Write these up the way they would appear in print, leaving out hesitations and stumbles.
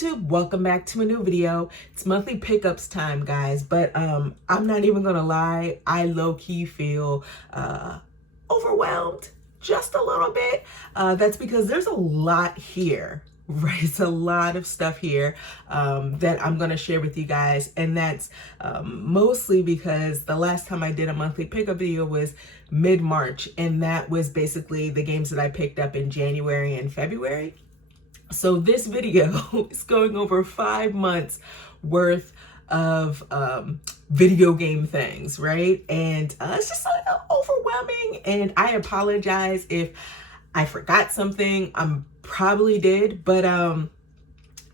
YouTube, welcome back to a new video. It's monthly pickups time, guys, but I'm not even gonna lie, I low-key feel overwhelmed just a little bit. That's because there's a lot here, right? It's a lot of stuff here that I'm gonna share with you guys, and that's mostly because the last time I did a monthly pickup video was mid-March, and that was basically the games that I picked up in January and February. So this video is going over 5 months worth of video game things, right? And it's just a little overwhelming, and I apologize if I forgot something. I probably did, but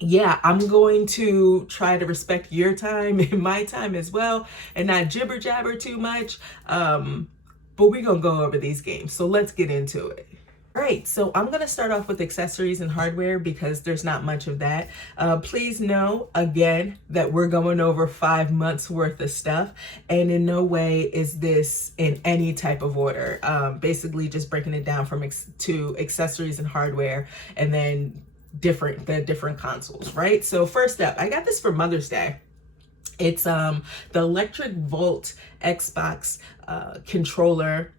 yeah, I'm going to try to respect your time and my time as well and not jibber jabber too much. But we're gonna go over these games, so let's get into it. All right, so I'm gonna start off with accessories and hardware because there's not much of that. Please know, again, that we're going over 5 months worth of stuff, and in no way is this in any type of order. Basically just breaking it down from to accessories and hardware, and then the different consoles, right? So first up, I got this for Mother's Day. It's the Electric Volt Xbox controller,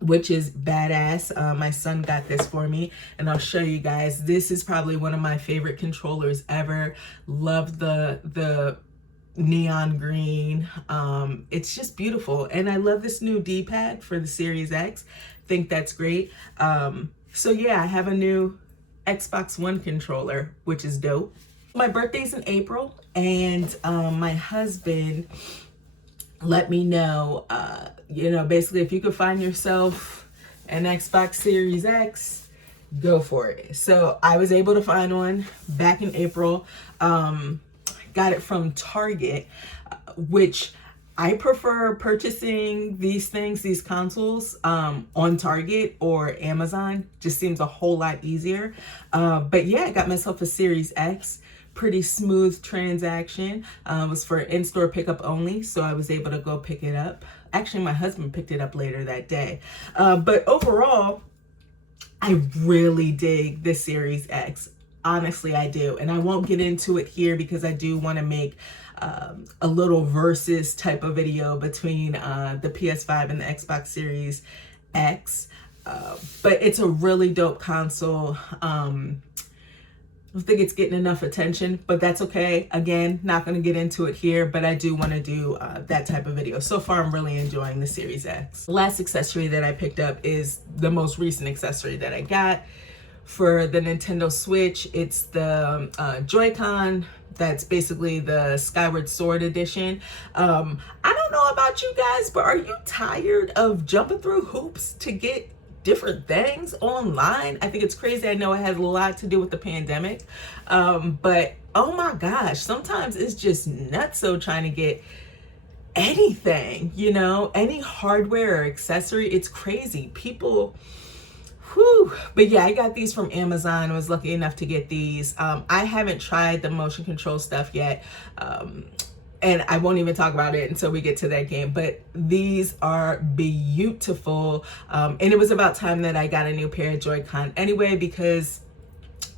which is badass. My son got this for me, and I'll show you guys. This is probably one of my favorite controllers ever. Love the neon green. It's just beautiful, and I love this new D-pad for the Series X. Think that's great. So yeah, I have a new Xbox One controller, which is dope. My birthday's in April, and my husband let me know, basically if you could find yourself an Xbox Series X, go for it. So I was able to find one back in April. Got it from Target, which I prefer purchasing these consoles on Target or Amazon. Just seems a whole lot easier. But yeah, I got myself a Series X. Pretty smooth transaction. It was for in-store pickup only, so I was able to go pick it up. Actually, my husband picked it up later that day. But overall, I really dig this Series X. Honestly, I do. And I won't get into it here because I do want to make a little versus type of video between the PS5 and the Xbox Series X. But it's a really dope console. I don't think it's getting enough attention, but that's okay. Again, not going to get into it here, but I do want to do that type of video. So far, I'm really enjoying the Series X. The last accessory that I picked up is the most recent accessory that I got for the Nintendo Switch. It's the JoyCon. That's basically the Skyward Sword edition. I don't know about you guys, but are you tired of jumping through hoops to get different things online? I think it's crazy. I know it has a lot to do with the pandemic, but oh my gosh, sometimes it's just nutso trying to get anything, any hardware or accessory. It's crazy. People, whew. But yeah, I got these from Amazon. I was lucky enough to get these. I haven't tried the motion control stuff yet. And I won't even talk about it until we get to that game. But these are beautiful. And it was about time that I got a new pair of Joy-Con anyway, because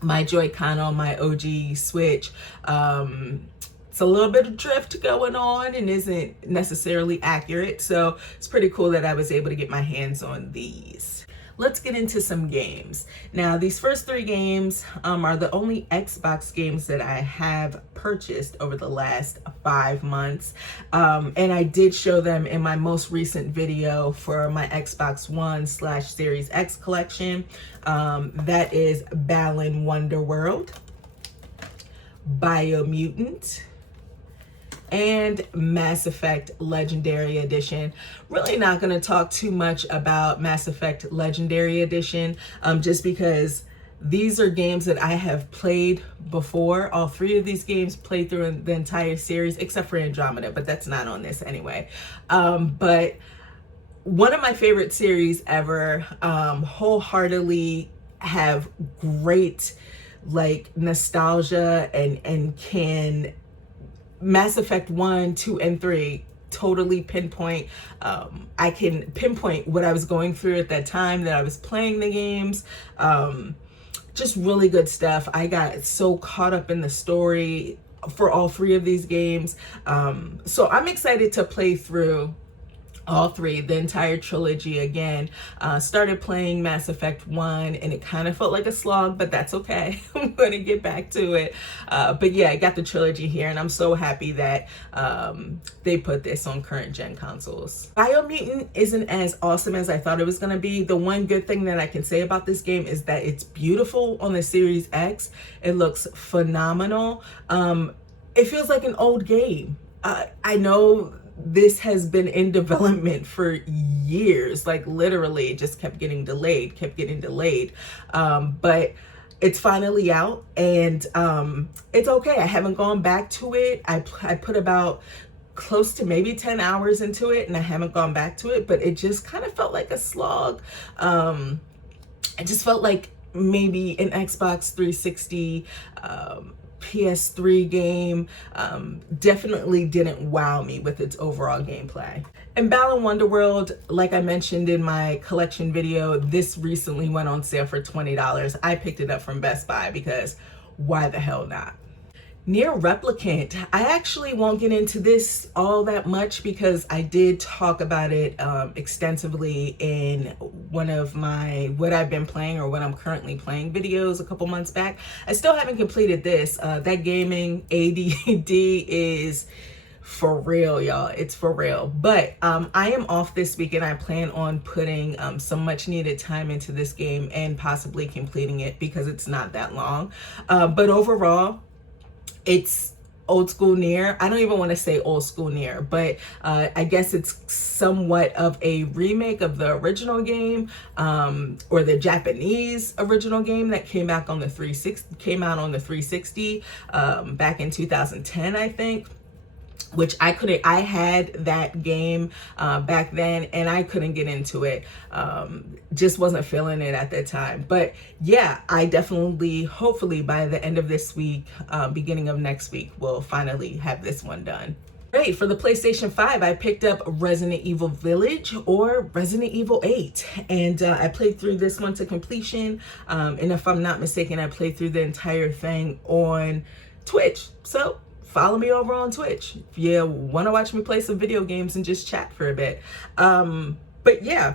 my Joy-Con on my OG Switch, it's a little bit of drift going on and isn't necessarily accurate. So it's pretty cool that I was able to get my hands on these. Let's get into some games. Now, these first 3 games are the only Xbox games that I have purchased over the last 5 months. And I did show them in my most recent video for my Xbox One / Series X collection. That is Balan Wonderworld, Biomutant, and Mass Effect Legendary Edition. Really not going to talk too much about Mass Effect Legendary Edition, just because these are games that I have played before. All 3 of these games played through the entire series, except for Andromeda, but that's not on this anyway. But one of my favorite series ever, wholeheartedly have great nostalgia and can Mass Effect 1, 2, and 3 totally pinpoint. I can pinpoint what I was going through at that time that I was playing the games. just really good stuff. I got so caught up in the story for all three of these games. So I'm excited to play through all three, the entire trilogy again. Started playing Mass Effect 1 and it kind of felt like a slog, but that's okay. I'm going to get back to it. But yeah, I got the trilogy here and I'm so happy that they put this on current gen consoles. Biomutant isn't as awesome as I thought it was going to be. The one good thing that I can say about this game is that it's beautiful on the Series X. It looks phenomenal. It feels like an old game. I know this has been in development for years, like literally it just kept getting delayed. But it's finally out and it's okay. I haven't gone back to it. I put about close to maybe 10 hours into it and I haven't gone back to it, but it just kind of felt like a slog. I just felt like maybe an Xbox 360 PS3 game. Definitely didn't wow me with its overall gameplay. And Balan Wonderworld, like I mentioned in my collection video, this recently went on sale for $20. I picked it up from Best Buy because why the hell not? ReReckoning, I actually won't get into this all that much because I did talk about it extensively in one of my what I've been playing or what I'm currently playing videos a couple months back. I still haven't completed this. That gaming ADD is for real, y'all. It's for real. But I am off this week and I plan on putting some much needed time into this game and possibly completing it because it's not that long. But overall, it's old school Nier. I don't even want to say old school Nier, but I guess it's somewhat of a remake of the original game, or the Japanese original game that came out on the 360 back in 2010, I think. Which I had that game back then and I couldn't get into it. Just wasn't feeling it at that time. But yeah, I definitely, hopefully by the end of this week, beginning of next week, we'll finally have this one done. Great, for the PlayStation 5, I picked up Resident Evil Village or Resident Evil 8. And I played through this one to completion. And if I'm not mistaken, I played through the entire thing on Twitch. So follow me over on Twitch if you want to watch me play some video games and just chat for a bit. But yeah,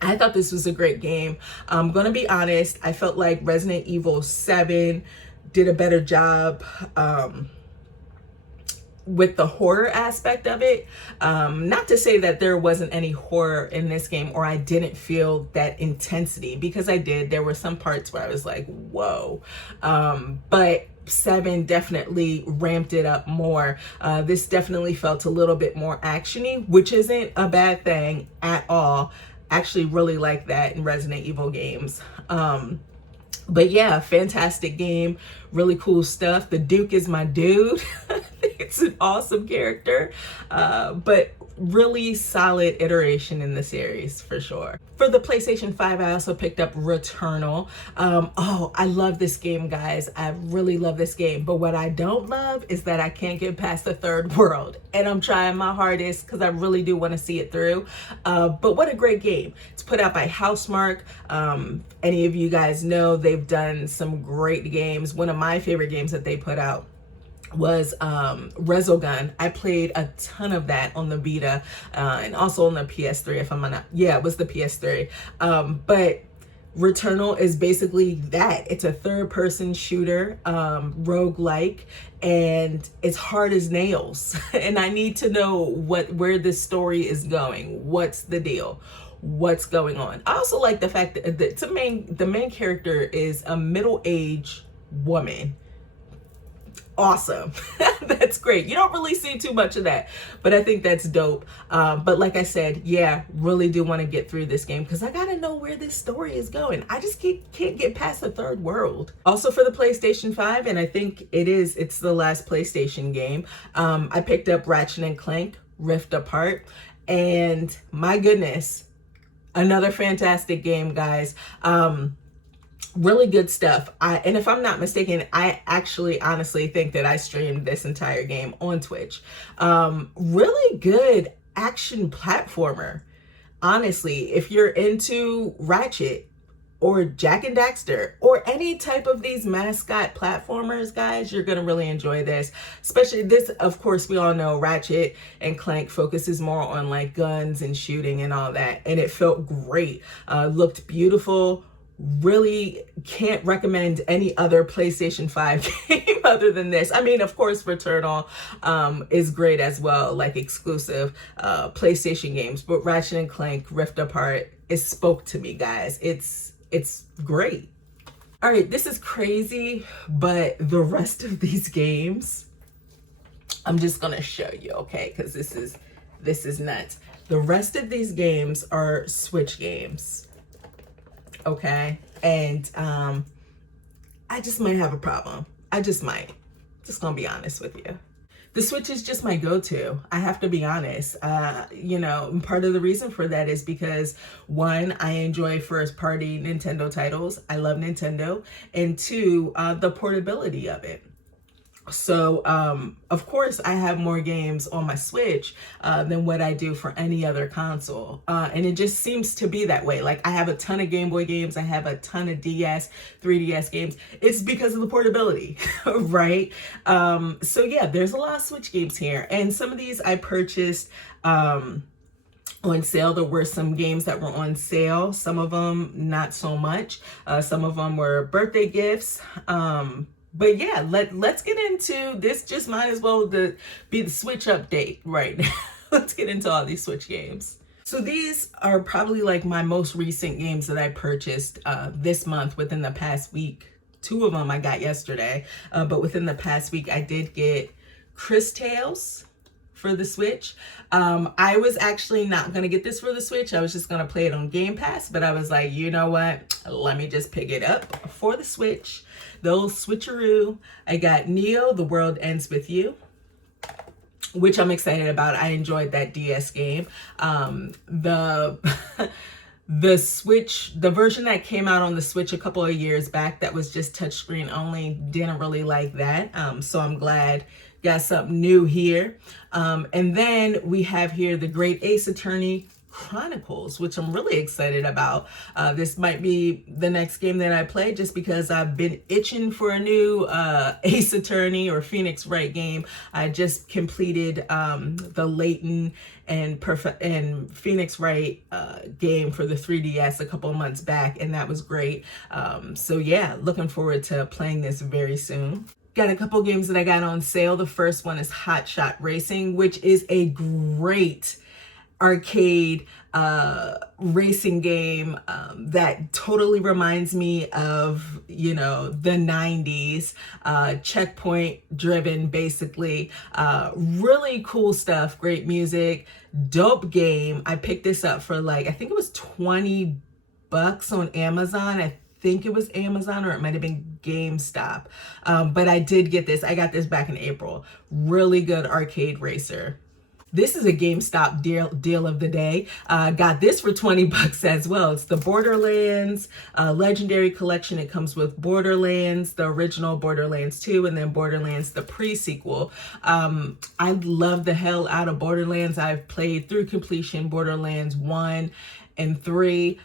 I thought this was a great game. I'm gonna be honest, I felt like Resident Evil 7 did a better job with the horror aspect of it. Not to say that there wasn't any horror in this game or I didn't feel that intensity, because I did. There were some parts where I was like, whoa. But 7 definitely ramped it up more. This definitely felt a little bit more actiony, which isn't a bad thing at all. Actually really like that in Resident Evil games. But yeah, fantastic game, really cool stuff. The Duke is my dude. It's an awesome character, but really solid iteration in the series for sure. For the PlayStation 5, I also picked up Returnal. Oh, I love this game, guys. I really love this game. But what I don't love is that I can't get past the third world. And I'm trying my hardest because I really do want to see it through. But what a great game. It's put out by Housemarque. Any of you guys know they've done some great games. One of my favorite games that they put out was Resogun. I played a ton of that on the Vita and also on the PS3 if I'm not, yeah, it was the PS3. But Returnal is basically that. It's a third-person shooter, roguelike, and it's hard as nails. And I need to know where this story is going. What's the deal? What's going on? I also like the fact that the main character is a middle-aged woman. Awesome. That's great. You don't really see too much of that, but I think that's dope. But like I said, yeah, really do want to get through this game because I gotta know where this story is going. I just can't get past the third world. Also for the PlayStation 5, and I think it's the last PlayStation game, I picked up Ratchet & Clank Rift Apart, and my goodness, another fantastic game, guys. Really good stuff. And if I'm not mistaken, I actually honestly think that I streamed this entire game on Twitch. Really good action platformer. Honestly, if you're into Ratchet or Jak and Daxter, or any type of these mascot platformers, guys, you're gonna really enjoy this. Especially this, of course, we all know Ratchet and Clank focuses more on like guns and shooting and all that, and it felt great. Looked beautiful. Really can't recommend any other PlayStation 5 game other than this. I mean, of course, Returnal is great as well, like exclusive PlayStation games, but Ratchet and Clank Rift Apart, it spoke to me, guys. It's great. All right, this is crazy, but the rest of these games, I'm just gonna show you, okay? Because this is nuts. The rest of these games are Switch games. Okay, and I just might have a problem. I just might. Just gonna be honest with you. The Switch is just my go-to. I have to be honest. You know, part of the reason for that is because, one, I enjoy first-party Nintendo titles. I love Nintendo. And two, the portability of it. So, of course, I have more games on my Switch than what I do for any other console. And it just seems to be that way. Like, I have a ton of Game Boy games. I have a ton of DS, 3DS games. It's because of the portability, right? So, yeah, there's a lot of Switch games here. And some of these I purchased on sale. There were some games that were on sale. Some of them, not so much. Some of them were birthday gifts. But yeah, let's get into this. Just might as well be the Switch update right now. Let's get into all these Switch games. So these are probably like my most recent games that I purchased this month within the past week. Two of them I got yesterday, but within the past week I did get Chris Tales for the Switch. I was actually not gonna get this for the Switch. I was just gonna play it on Game Pass, but I was like, you know what? Let me just pick it up for the Switch. The old switcheroo. I got Neo, The World Ends With You, which I'm excited about. I enjoyed that DS game. The Switch, the version that came out on the Switch a couple of years back that was just touchscreen only, didn't really like that. So I'm glad got something new here. And then we have here the Great Ace Attorney Chronicles, which I'm really excited about. This might be the next game that I play just because I've been itching for a new Ace Attorney or Phoenix Wright game. I just completed the Layton and Phoenix Wright game for the 3DS a couple of months back, and that was great. So yeah, looking forward to playing this very soon. Got a couple games that I got on sale. The first one is Hotshot Racing, which is a great arcade racing game that totally reminds me of, you know, the 90s, checkpoint driven, basically. Really cool stuff, great music, dope game. I picked this up for like, I think it was $20 on Amazon. I think it was Amazon, or it might have been GameStop. But I did get this. I got this back in April. Really good arcade racer. This is a GameStop deal of the day. Got this for $20 as well. It's the Borderlands Legendary Collection. It comes with Borderlands, the original Borderlands 2, and then Borderlands, the pre-sequel. I love the hell out of Borderlands. I've played through completion Borderlands 1 and 3.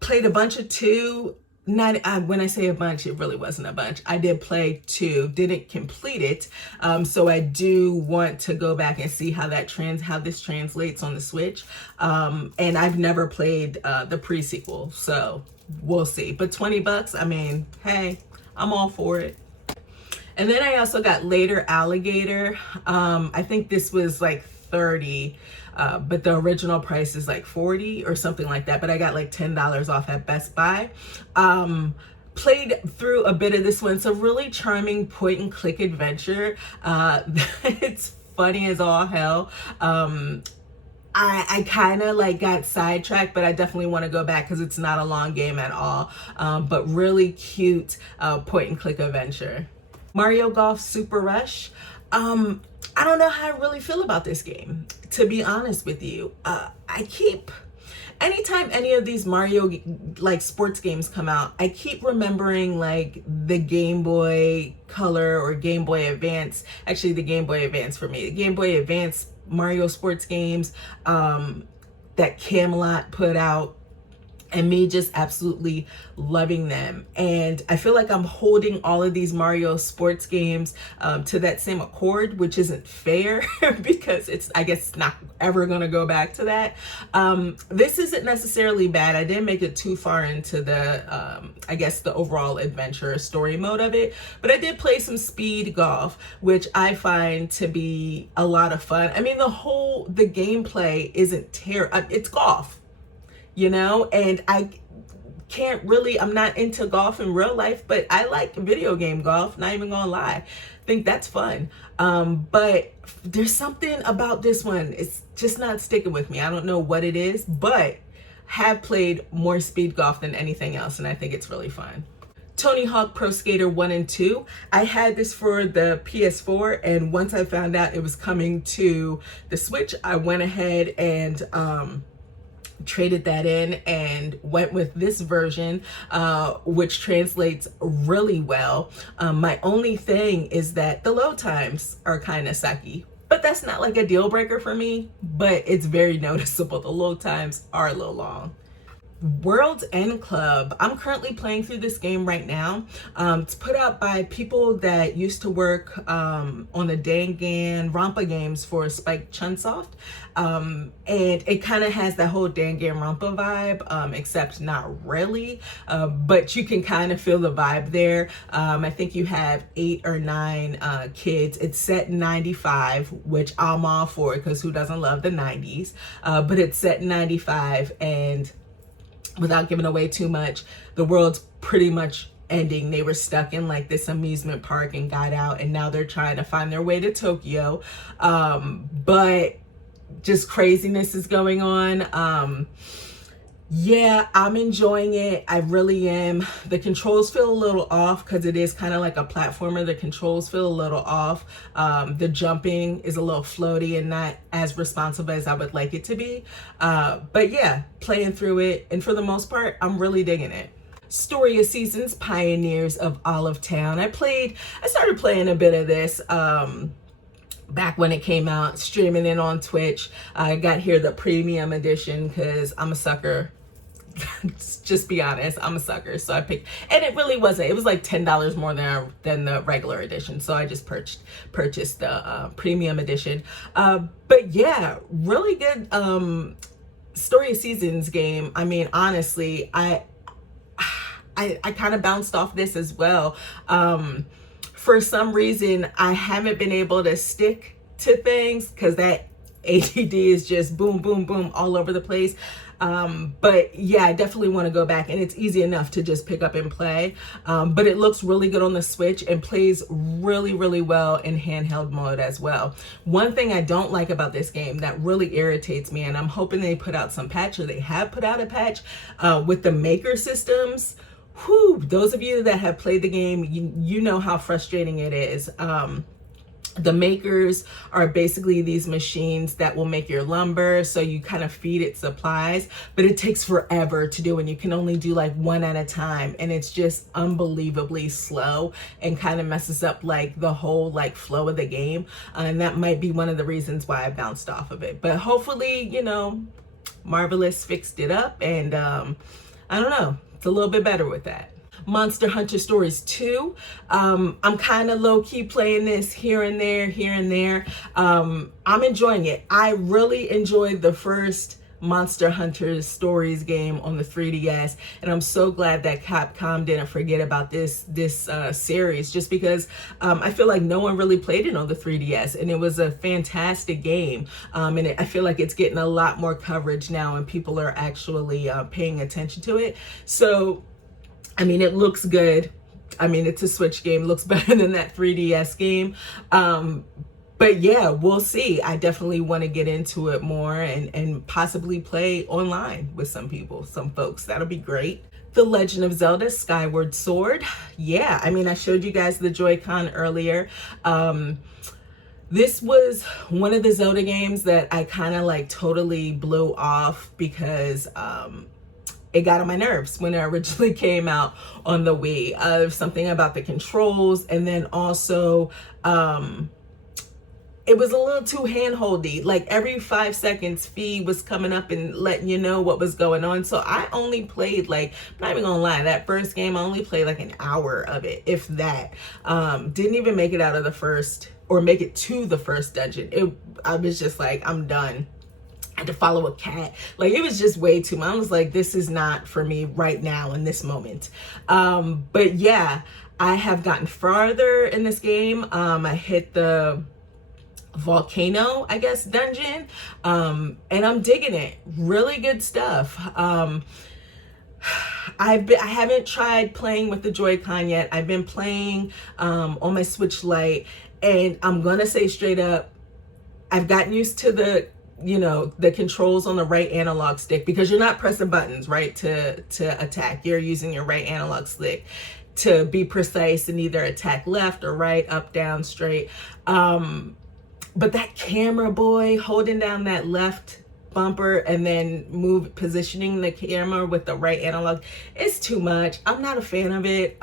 Played a bunch of 2. Not when I say a bunch, it really wasn't a bunch. I did play 2, didn't complete it, so I do want to go back and see how this translates on the Switch. And I've never played the pre-sequel, so we'll see. But $20, I mean, hey, I'm all for it. And then I also got later Alligator. I think this was like $30. But the original price is like $40 or something like that. But I got like $10 off at Best Buy. Played through a bit of this one. It's a really charming point and click adventure. It's funny as all hell. I kind of like got sidetracked, but I definitely want to go back because it's not a long game at all. But really cute point and click adventure. Mario Golf Super Rush. I don't know how I really feel about this game, to be honest with you. Anytime any of these Mario like sports games come out, I keep remembering like the Game Boy Color or Game Boy Advance, actually the Game Boy Advance for me, the Game Boy Advance Mario sports games that Camelot put out. and me just absolutely loving them. And I feel like I'm holding all of these Mario sports games to that same accord, which isn't fair because I guess not ever gonna go back to that. This isn't necessarily bad. I didn't make it too far into the I guess the overall adventure story mode of it, but I did play some speed golf, which I find to be a lot of fun. I mean, the gameplay isn't terrible. It's golf, you know, and I'm not into golf in real life, but I like video game golf, not even gonna lie. I think that's fun. But there's something about this one, it's just not sticking with me. I don't know what it is, but have played more speed golf than anything else, and I think it's really fun. Tony Hawk Pro Skater 1 and 2. I had this for the PS4, and once I found out it was coming to the Switch, I went ahead and traded that in and went with this version, which translates really well. My only thing is that the load times are kind of sucky, but that's not like a deal breaker for me, but it's very noticeable. The load times are a little long. World's End Club. I'm currently playing through this game right now. It's put out by people that used to work on the Danganronpa games for Spike Chunsoft. And it kind of has that whole Danganronpa vibe, except not really. But you can kind of feel the vibe there. I think you have 8 or 9 kids. It's set in 95, which I'm all for because who doesn't love the 90s? But it's set in 95, and without giving away too much, the world's pretty much ending. They were stuck in like this amusement park and got out, and now they're trying to find their way to Tokyo. But just craziness is going on. Yeah, I'm enjoying it. I really am. The controls feel a little off because it is kind of like a platformer. The controls feel a little off. The jumping is a little floaty and not as responsive as I would like it to be. But yeah, playing through it, and for the most part, I'm really digging it. Story of Seasons, Pioneers of Olive Town. I started playing a bit of this back when it came out, streaming it on Twitch. I got here the premium edition because I'm a sucker. Just be honest, I'm a sucker. So I picked, and it really wasn't. It was like $10 more than the regular edition. So I just purchased the premium edition. But yeah, really good Story of Seasons game. I mean, honestly, I kind of bounced off this as well. For some reason, I haven't been able to stick to things because that ADD is just boom, boom, boom all over the place. But yeah, I definitely want to go back, and it's easy enough to just pick up and play. But it looks really good on the Switch and plays really, really well in handheld mode as well. One thing I don't like about this game that really irritates me, and I'm hoping they put out some patch, or they have put out a patch with the maker systems. Whew, those of you that have played the game, you know how frustrating it is. The makers are basically these machines that will make your lumber, so you kind of feed it supplies, but it takes forever to do, and you can only do like one at a time, and it's just unbelievably slow and kind of messes up like the whole like flow of the game. And that might be one of the reasons why I bounced off of it. But hopefully, you know, Marvelous fixed it up, and I don't know, it's a little bit better with that. Monster Hunter Stories 2. I'm kind of low-key playing this here and there. I'm enjoying it. I really enjoyed the first Monster Hunter Stories game on the 3DS, and I'm so glad that Capcom didn't forget about this series, just because I feel like no one really played it on the 3DS, and it was a fantastic game. And I feel like it's getting a lot more coverage now, and people are actually paying attention to it. So I mean, it looks good. I mean, it's a Switch game. It looks better than that 3DS game. But yeah, we'll see. I definitely want to get into it more and possibly play online with some folks. That'll be great. The Legend of Zelda Skyward Sword. Yeah, I mean, I showed you guys the JoyCon earlier. This was one of the Zelda games that I kind of like totally blew off because it got on my nerves when it originally came out on the Wii. Something about the controls, and then also it was a little too handholdy. Like every 5 seconds, feed was coming up and letting you know what was going on. So I only played, like, I'm not even gonna lie, that first game, I only played like an hour of it, if that. Didn't even make it out of the first, or make it to the first dungeon. I was just like, I'm done. I had to follow a cat. Like, it was just way too much. I was like, this is not for me right now in this moment. But yeah, I have gotten farther in this game. I hit the volcano, I guess, dungeon, and I'm digging it. Really good stuff. I haven't tried playing with the Joy-Con yet. I've been playing on my Switch Lite, and I'm gonna say straight up, I've gotten used to the, you know, the controls on the right analog stick, because you're not pressing buttons, right, to attack. You're using your right analog stick to be precise and either attack left or right, up, down, straight. But that camera, boy, holding down that left bumper and then positioning the camera with the right analog, it's too much. I'm not a fan of it.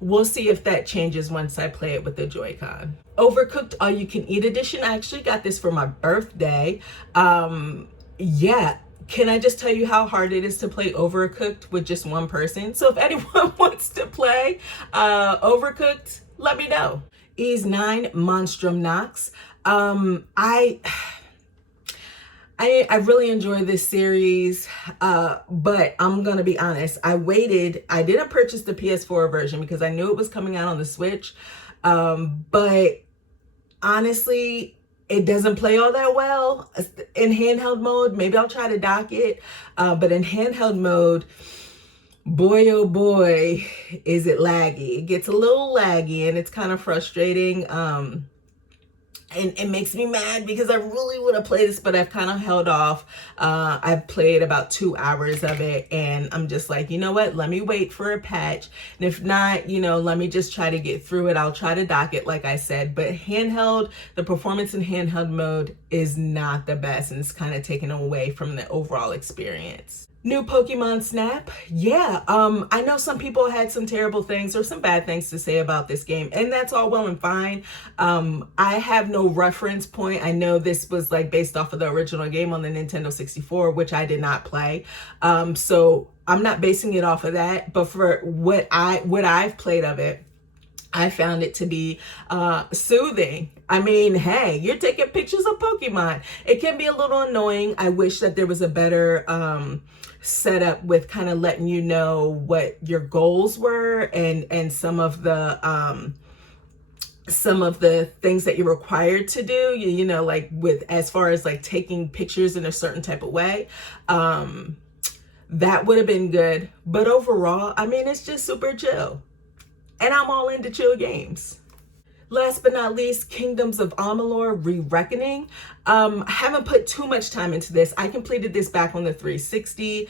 We'll see if that changes once I play it with the Joy-Con. Overcooked All You Can Eat Edition. I actually got this for my birthday. Yeah. Can I just tell you how hard it is to play Overcooked with just one person? So if anyone wants to play Overcooked, let me know. Is 9 Monstrum Nox. I really enjoy this series, but I'm gonna be honest, I waited. I didn't purchase the PS4 version because I knew it was coming out on the Switch, but honestly, it doesn't play all that well in handheld mode. Maybe I'll try to dock it, but in handheld mode, boy, oh boy, is it laggy. It gets a little laggy and it's kind of frustrating. And it makes me mad because I really want to play this, but I've kind of held off. I've played about 2 hours of it and I'm just like, you know what? Let me wait for a patch. And if not, you know, let me just try to get through it. I'll try to dock it, like I said, but handheld, the performance in handheld mode is not the best. And it's kind of taken away from the overall experience. New Pokemon Snap. Yeah, I know some people had some terrible things or some bad things to say about this game, and that's all well and fine. I have no reference point. I know this was like based off of the original game on the Nintendo 64, which I did not play. So I'm not basing it off of that, but for what I've played of it, I found it to be soothing. I mean, hey, you're taking pictures of Pokemon. It can be a little annoying. I wish that there was a better setup with kind of letting you know what your goals were and some of the things that you're required to do, you know, like with as far as like taking pictures in a certain type of way. That would have been good. But overall, I mean, it's just super chill. And I'm all into chill games. Last but not least, Kingdoms of Amalur ReReckoning. I haven't put too much time into this. I completed this back on the 360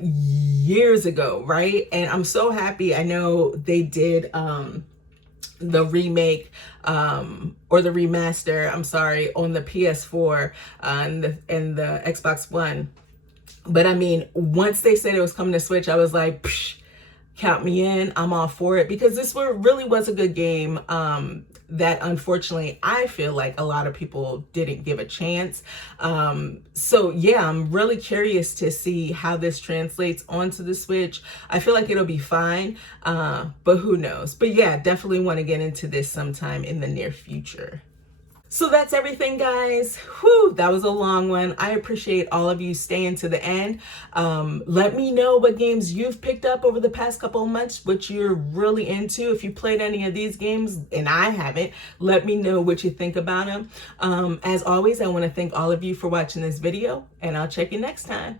years ago, right? And I'm so happy. I know they did the remake or the remaster, I'm sorry, on the PS4 and the Xbox One. But I mean, once they said it was coming to Switch, I was like, psh, count me in. I'm all for it because this really was a good game that unfortunately I feel like a lot of people didn't give a chance. So yeah, I'm really curious to see how this translates onto the Switch. I feel like it'll be fine, but who knows? But yeah, definitely want to get into this sometime in the near future. So that's everything, guys. Whew, that was a long one. I appreciate all of you staying to the end. Let me know what games you've picked up over the past couple of months, what you're really into. If you played any of these games and I haven't, let me know what you think about them. As always, I want to thank all of you for watching this video, and I'll check you next time.